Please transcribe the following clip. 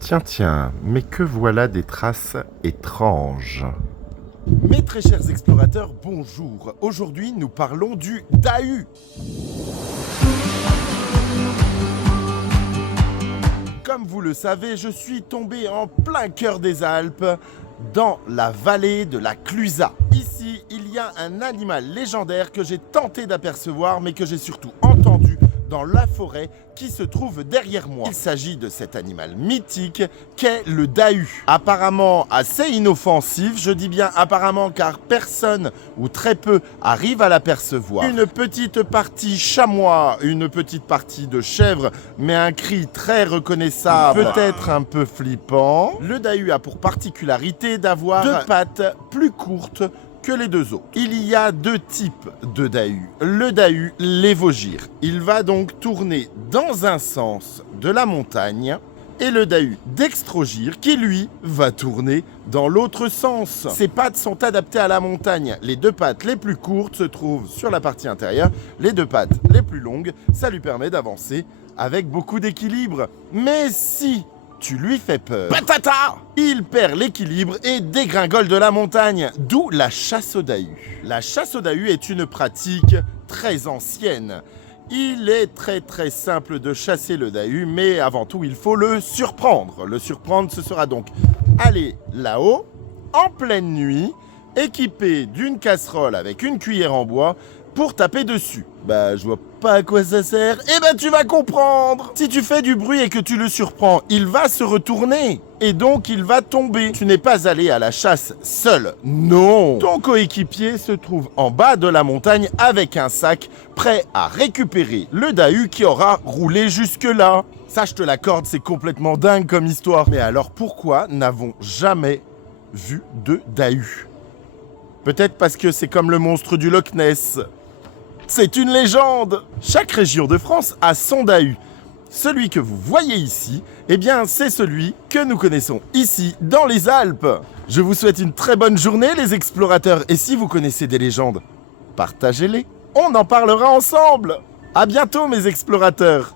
Tiens, mais que voilà des traces étranges. Mes très chers explorateurs, bonjour. Aujourd'hui, nous parlons du Dahu. Comme vous le savez, je suis tombé en plein cœur des Alpes, dans la vallée de la Clusaz. Ici, il y a un animal légendaire que j'ai tenté d'apercevoir, mais que j'ai surtout entendu dans la forêt qui se trouve derrière moi. Il s'agit de cet animal mythique qu'est le Dahu. Apparemment assez inoffensif, je dis bien apparemment car personne ou très peu arrive à l'apercevoir. Une petite partie chamois, une petite partie de chèvre, mais un cri très reconnaissable, peut-être un peu flippant. Le Dahu a pour particularité d'avoir deux pattes plus courtes que les deux autres. Il y a deux types de Dahu. Le Dahu lévogire. Il va donc tourner dans un sens de la montagne et le Dahu dextrogire qui, lui, va tourner dans l'autre sens. Ses pattes sont adaptées à la montagne. Les deux pattes les plus courtes se trouvent sur la partie intérieure. Les deux pattes les plus longues, ça lui permet d'avancer avec beaucoup d'équilibre. Mais si tu lui fais peur, patata, il perd l'équilibre et dégringole de la montagne, d'où la chasse au Dahu. La chasse au Dahu est une pratique très ancienne. Il est très simple de chasser le Dahu, mais avant tout, il faut le surprendre. Le surprendre, ce sera donc aller là-haut, en pleine nuit, équipé d'une casserole avec une cuillère en bois, pour taper dessus. Je vois pas à quoi ça sert. Tu vas comprendre. Si tu fais du bruit et que tu le surprends, il va se retourner. Et donc, il va tomber. Tu n'es pas allé à la chasse seul. Non. Ton coéquipier se trouve en bas de la montagne avec un sac, prêt à récupérer le Dahu qui aura roulé jusque-là. Ça, je te l'accorde, c'est complètement dingue comme histoire. Mais alors, pourquoi n'avons jamais vu de Dahu? Peut-être parce que c'est comme le monstre du Loch Ness. C'est une légende! Chaque région de France a son Dahu. Celui que vous voyez ici, c'est celui que nous connaissons ici, dans les Alpes. Je vous souhaite une très bonne journée, les explorateurs. Et si vous connaissez des légendes, partagez-les. On en parlera ensemble. À bientôt, mes explorateurs.